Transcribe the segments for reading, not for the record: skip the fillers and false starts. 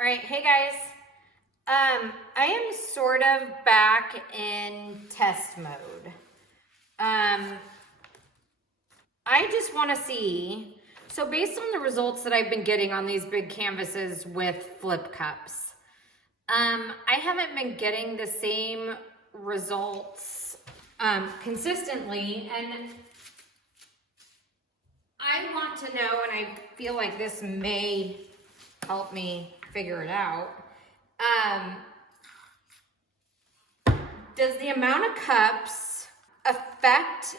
All right, hey guys. I am sort of back in test mode. I just want to see, so based on the results that I've been getting on these big canvases with flip cups, I haven't been getting the same results consistently, and I want to know, and I feel like this may help me figure it out. Does the amount of cups affect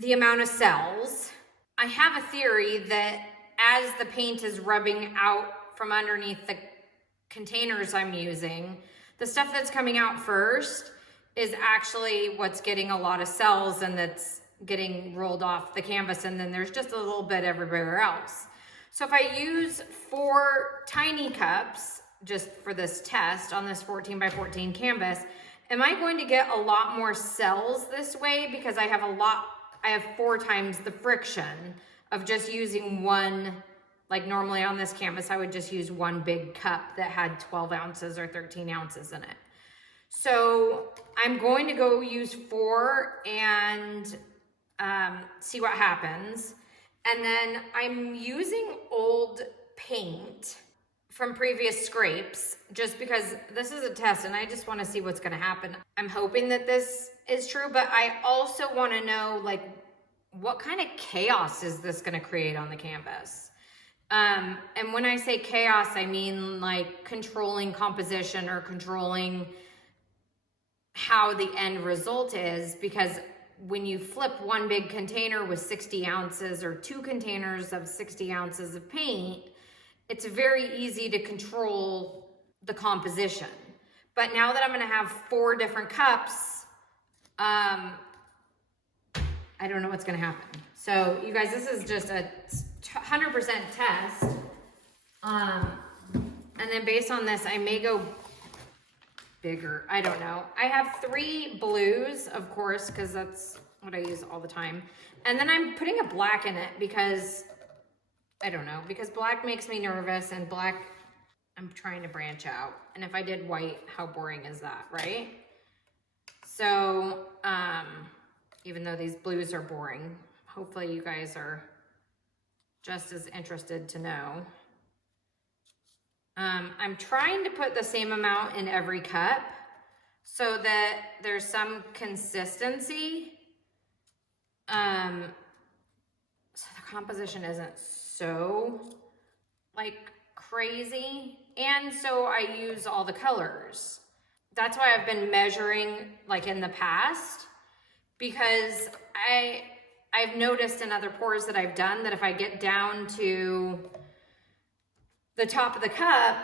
the amount of cells? I have a theory that as the paint is rubbing out from underneath the containers I'm using, the stuff that's coming out first is actually what's getting a lot of cells and that's getting rolled off the canvas, and then there's just a little bit everywhere else. So if I use 4 tiny cups just for this test on this 14 by 14 canvas, am I going to get a lot more cells this way? Because I have 4 times the friction of just using one. Like normally on this canvas, I would just use one big cup that had 12 ounces or 13 ounces in it. So I'm going to go use 4 and see what happens. And then I'm using old paint from previous scrapes just because this is a test and I just want to see what's going to happen. I'm hoping that this is true, but I also want to know, like, what kind of chaos is this going to create on the canvas? And when I say chaos, I mean like controlling composition or controlling how the end result is, because when you flip one big container with 60 ounces or 2 containers of 60 ounces of paint, it's very easy to control the composition. But now that I'm gonna have 4 different cups, I don't know what's gonna happen. So you guys, this is just a 100% test. And then based on this, I may go bigger. I don't know. I have 3 blues, of course, because that's what I use all the time. And then I'm putting a black in it because, I don't know, because black makes me nervous, and black, I'm trying to branch out. And if I did white, how boring is that, right? So, even though these blues are boring, hopefully you guys are just as interested to know. I'm trying to put the same amount in every cup so that there's some consistency. So the composition isn't so like crazy. And so I use all the colors. That's why I've been measuring like in the past, because I've noticed in other pours that I've done that if I get down to the top of the cup,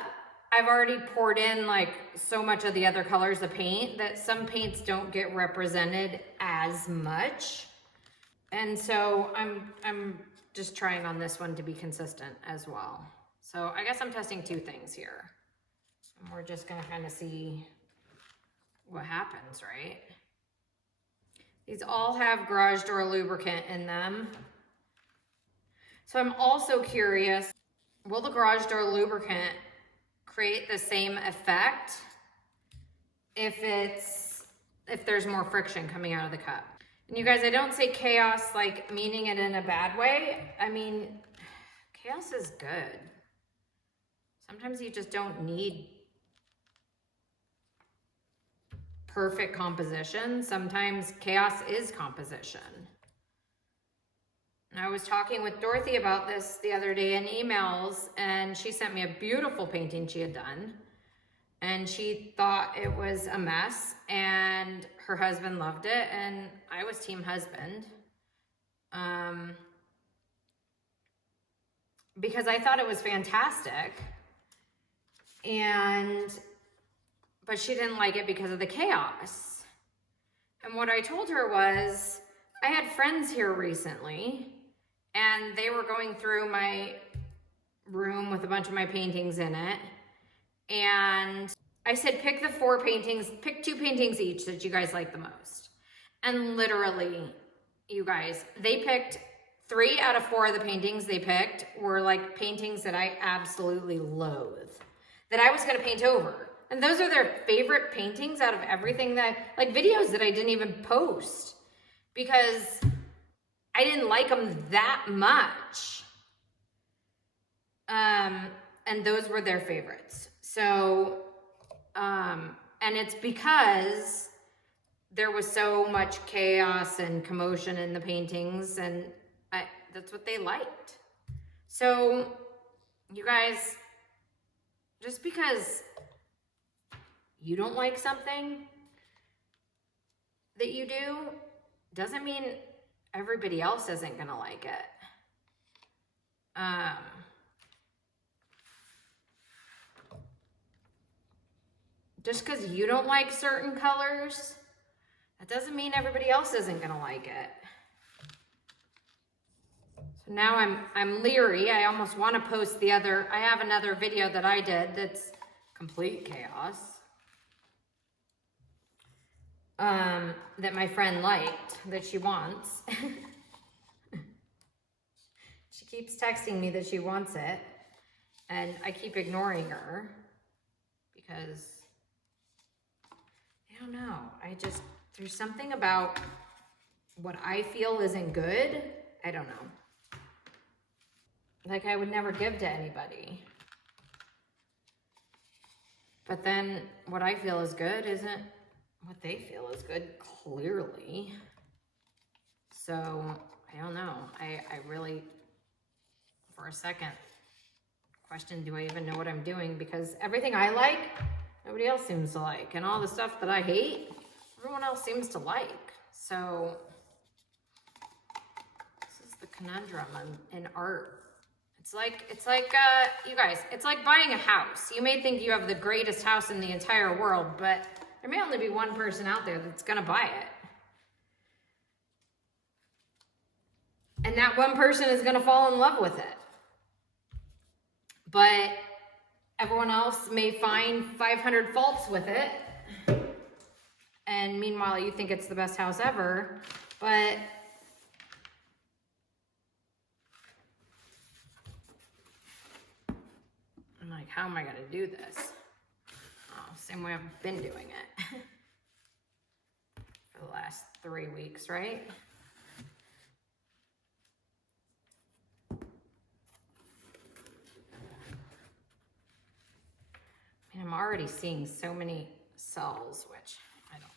I've already poured in like so much of the other colors of paint that some paints don't get represented as much. And so I'm just trying on this one to be consistent as well. So I guess I'm testing 2 things here. And we're just gonna kind of see what happens, right? These all have garage door lubricant in them. So I'm also curious, will the garage door lubricant create the same effect if there's more friction coming out of the cup? And you guys, I don't say chaos like meaning it in a bad way. I mean, chaos is good. Sometimes you just don't need perfect composition. Sometimes chaos is composition. And I was talking with Dorothy about this the other day in emails, and she sent me a beautiful painting she had done. And she thought it was a mess, and her husband loved it, and I was team husband. Because I thought it was fantastic. But she didn't like it because of the chaos. And what I told her was, I had friends here recently, and they were going through my room with a bunch of my paintings in it. And I said, pick the 4 paintings, pick 2 paintings each that you guys like the most. And literally, you guys, they picked 3 out of 4 of the paintings they picked were like paintings that I absolutely loathe, that I was gonna paint over. And those are their favorite paintings out of everything that, like videos that I didn't even post because I didn't like them that much. And those were their favorites. So, and it's because there was so much chaos and commotion in the paintings, and that's what they liked. So, you guys, just because you don't like something that you do doesn't mean everybody else isn't gonna like it. Just because you don't like certain colors, that doesn't mean everybody else isn't gonna like it. So now I'm leery. I almost want to post I have another video that I did that's complete chaos. That my friend liked, that she wants. She keeps texting me that she wants it, and I keep ignoring her because I don't know. There's something about what I feel isn't good. I don't know. Like I would never give to anybody. But then what I feel is good isn't what they feel is good, clearly. So, I don't know. I really, for a second, questioned, do I even know what I'm doing? Because everything I like, nobody else seems to like. And all the stuff that I hate, everyone else seems to like. So, this is the conundrum in art. It's like, you guys, it's like buying a house. You may think you have the greatest house in the entire world, but there may only be one person out there that's gonna buy it. And that one person is gonna fall in love with it. But everyone else may find 500 faults with it. And meanwhile, you think it's the best house ever, but I'm like, how am I gonna do this? Oh, same way I've been doing it for the last 3 weeks, right? And I'm already seeing so many cells, which I don't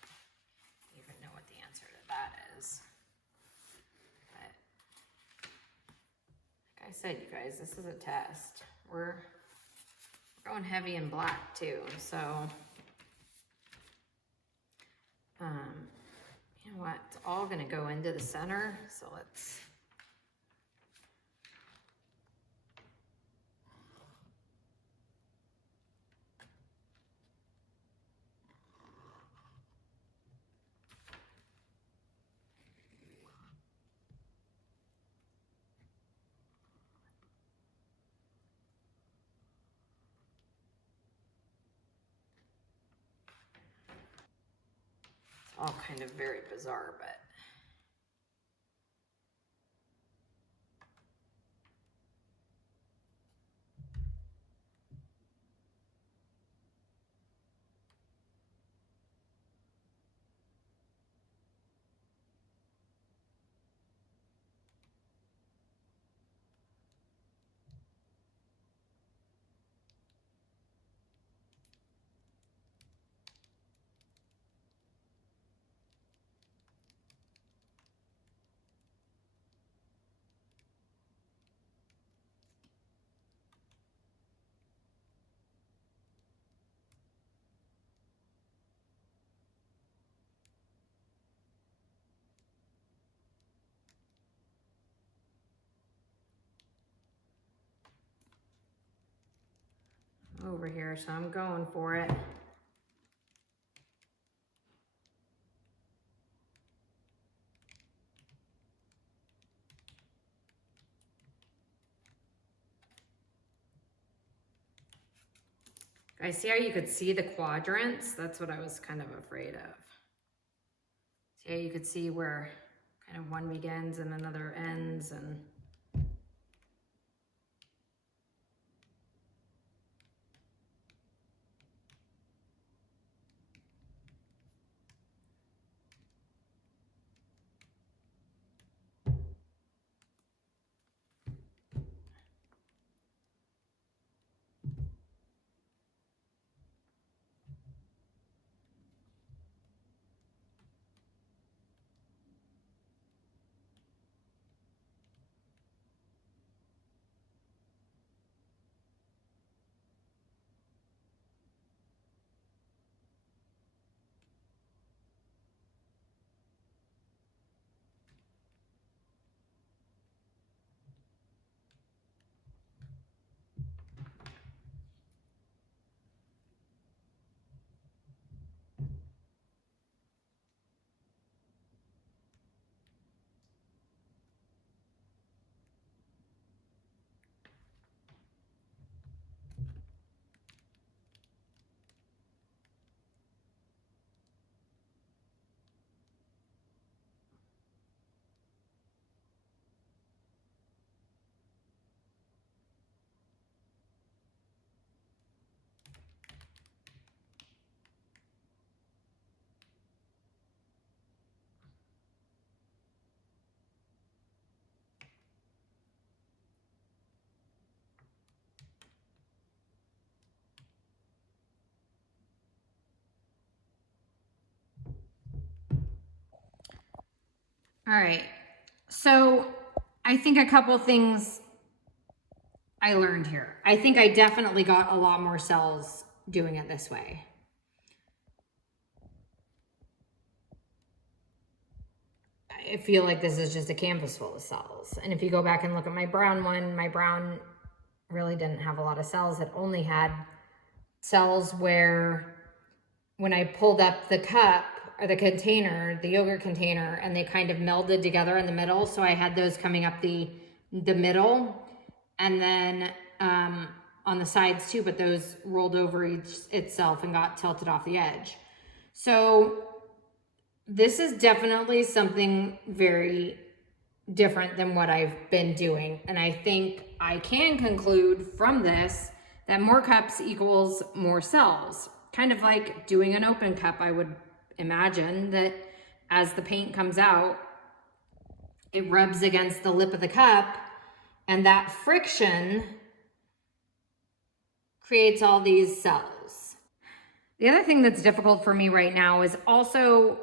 even know what the answer to that is. But like I said, you guys, this is a test. We're going heavy in black too, so you know what? It's all gonna go into the center, so let's. All kind of very bizarre, but over here, so I'm going for it. Guys, see how you could see the quadrants? That's what I was kind of afraid of. See how you could see where kind of one begins and another ends, and all right. So I think a couple things I learned here. I think I definitely got a lot more cells doing it this way. I feel like this is just a canvas full of cells. And if you go back and look at my brown one, my brown really didn't have a lot of cells. It only had cells where when I pulled up the cup or the container, the yogurt container, and they kind of melded together in the middle. So I had those coming up the middle, and then on the sides too, but those rolled over itself and got tilted off the edge. So this is definitely something very different than what I've been doing. And I think I can conclude from this that more cups equals more cells. Kind of like doing an open cup, I would imagine that as the paint comes out, it rubs against the lip of the cup, and that friction creates all these cells. The other thing that's difficult for me right now is also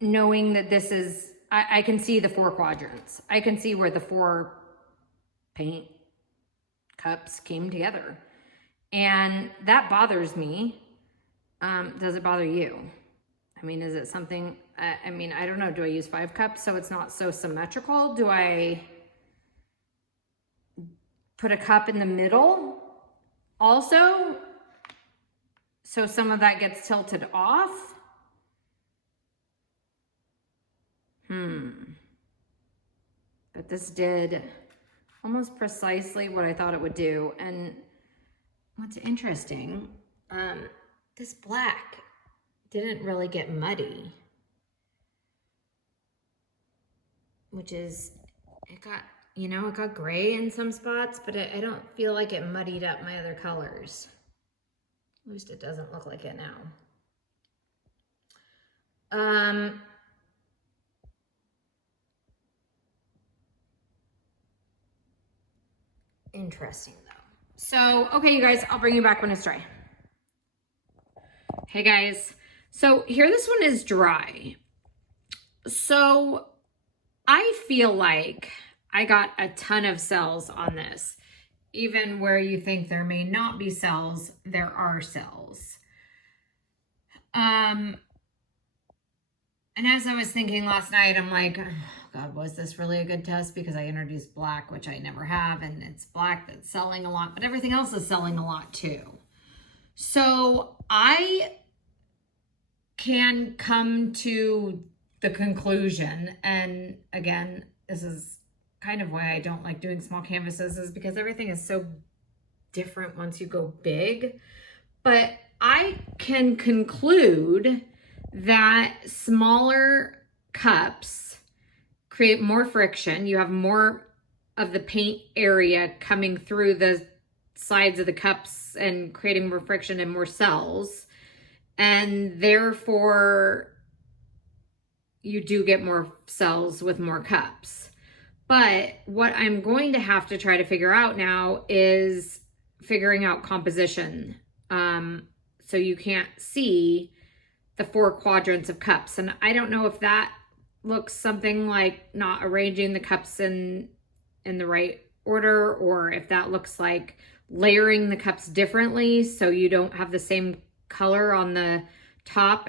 knowing that this is, I can see the 4 quadrants. I can see where the 4 paint cups came together. And that bothers me. Does it bother you? I mean, is it something, I mean, I don't know. Do I use 5 cups so it's not so symmetrical? Do I put a cup in the middle also so some of that gets tilted off? But this did almost precisely what I thought it would do. And what's interesting, this black didn't really get muddy, which is, it got, you know, it got gray in some spots, but I don't feel like it muddied up my other colors. At least it doesn't look like it now. Interesting though. So, okay, you guys, I'll bring you back when it's dry. Hey guys, so here this one is dry. So I feel like I got a ton of cells on this. Even where you think there may not be cells, there are cells. And as I was thinking last night, I'm like, oh God, was this really a good test? Because I introduced black, which I never have, and it's black that's selling a lot, but everything else is selling a lot too. So I can come to the conclusion, and again, this is kind of why I don't like doing small canvases, is because everything is so different once you go big. But I can conclude that smaller cups create more friction. You have more of the paint area coming through the sides of the cups and creating more friction and more cells. And therefore, you do get more cells with more cups. But what I'm going to have to try to figure out now is figuring out composition. So you can't see the 4 quadrants of cups. And I don't know if that looks something like not arranging the cups in the right order, or if that looks like layering the cups differently so you don't have the same color on the top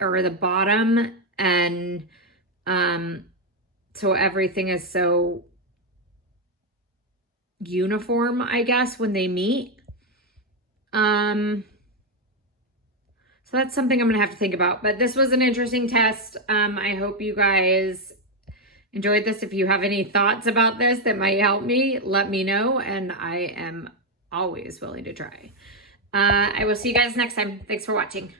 or the bottom, and so everything is so uniform, I guess, when they meet. So that's something I'm gonna have to think about, but this was an interesting test. I hope you guys enjoyed this. If you have any thoughts about this that might help me, let me know, and I am always willing to try. I will see you guys next time. Thanks for watching.